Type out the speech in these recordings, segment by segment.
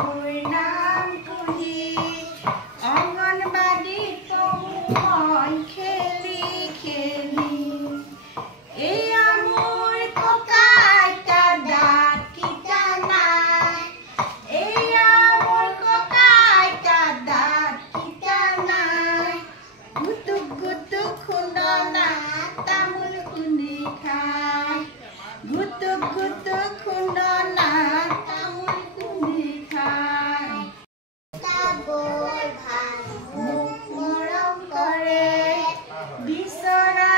মোৰ নাম কুহি অংগনবাদীত পঢ়ো মই খেলি খেলি এয়া মোৰ ককা আইতা দাঁত কিটা নাই এয়া মোৰ ককা আইতা দাঁত কিটা নাই গুটুক গুটুক খুন্দনা তামোল খুন্দি খায় গুটুক গুটুক খুন্দনা তামোল খুন্দি খায় বৰ ভাল মোক মৰম কৰে বিচৰা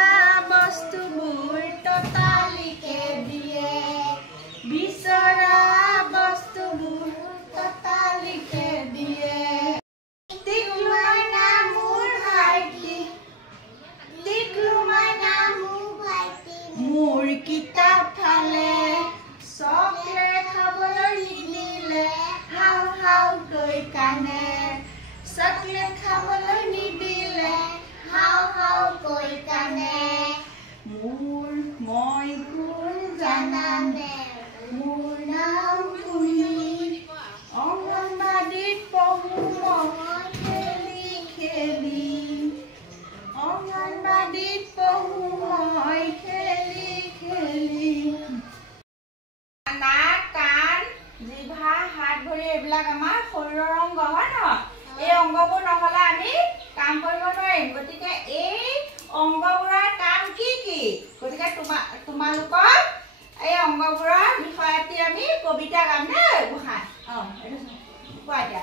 বস্তুবোৰ ততালিকে দিয়ে বিচৰা বস্তুবোৰ ততালিকে দিয়ে টিকলু মাইনা মোৰ ভাইটি টিকলু মাইনা মোৰ ভাইটি মোৰ কিতাপ ফালে চকলেট খাবলৈ নিদিলে হাও হাওকৈ কানে চকলেট খাবলৈ নিদিলে হাও হাওকৈ কানে মোৰ মই ভুল জানানে মোৰ নাম কুহি অংগনবাদীত পঢ়ো মই খেলি খেলি অংগনবাদীত পঢ়ো মই খেলি খেলি নাক কাণ জিভা হাত ভৰি এইবিলাক আমাৰ শৰীৰৰ অংগ হয় নহয় এই অংগবোৰ নহ'লে আমি কাম কৰিব নোৱাৰিম গতিকে এই অংগবোৰৰ কাম কি কি গতিকে তোমালোকৰ এই অংগবোৰৰ বিষয়টি আমি কবিতা গাম দেই গোসাঁই কোৱা এতিয়া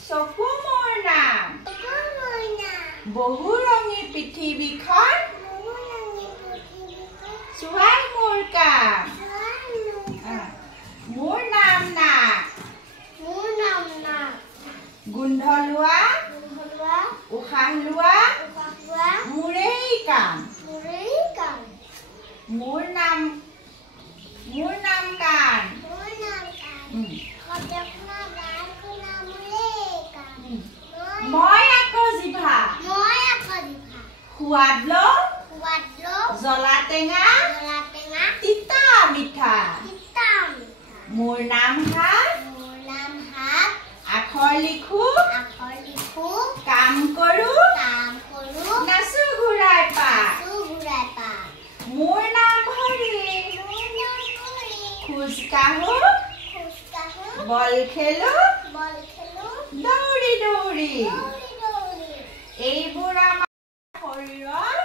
চকু মোৰ নাম বহু ৰঙী পৃথিৱীখন চোৱাই মোৰ কাম মোৰ নাম নাক গোন্ধ লোৱা উশাহ লোৱা মোৰেই কাম মোৰ নাম কাণ মই আকৌ জিভা সোৱাদ লওঁ জ্বলা টেঙা তিতা মিঠা মোৰ নাম হাত আখৰ লিখো কাম কৰো নাচো ঘূৰাই পা মোৰ নাম ভৰি খোজ কাঢ়ো বল খেলো দৌৰি দৌৰি এইবোৰ আমাৰ শৰীৰৰ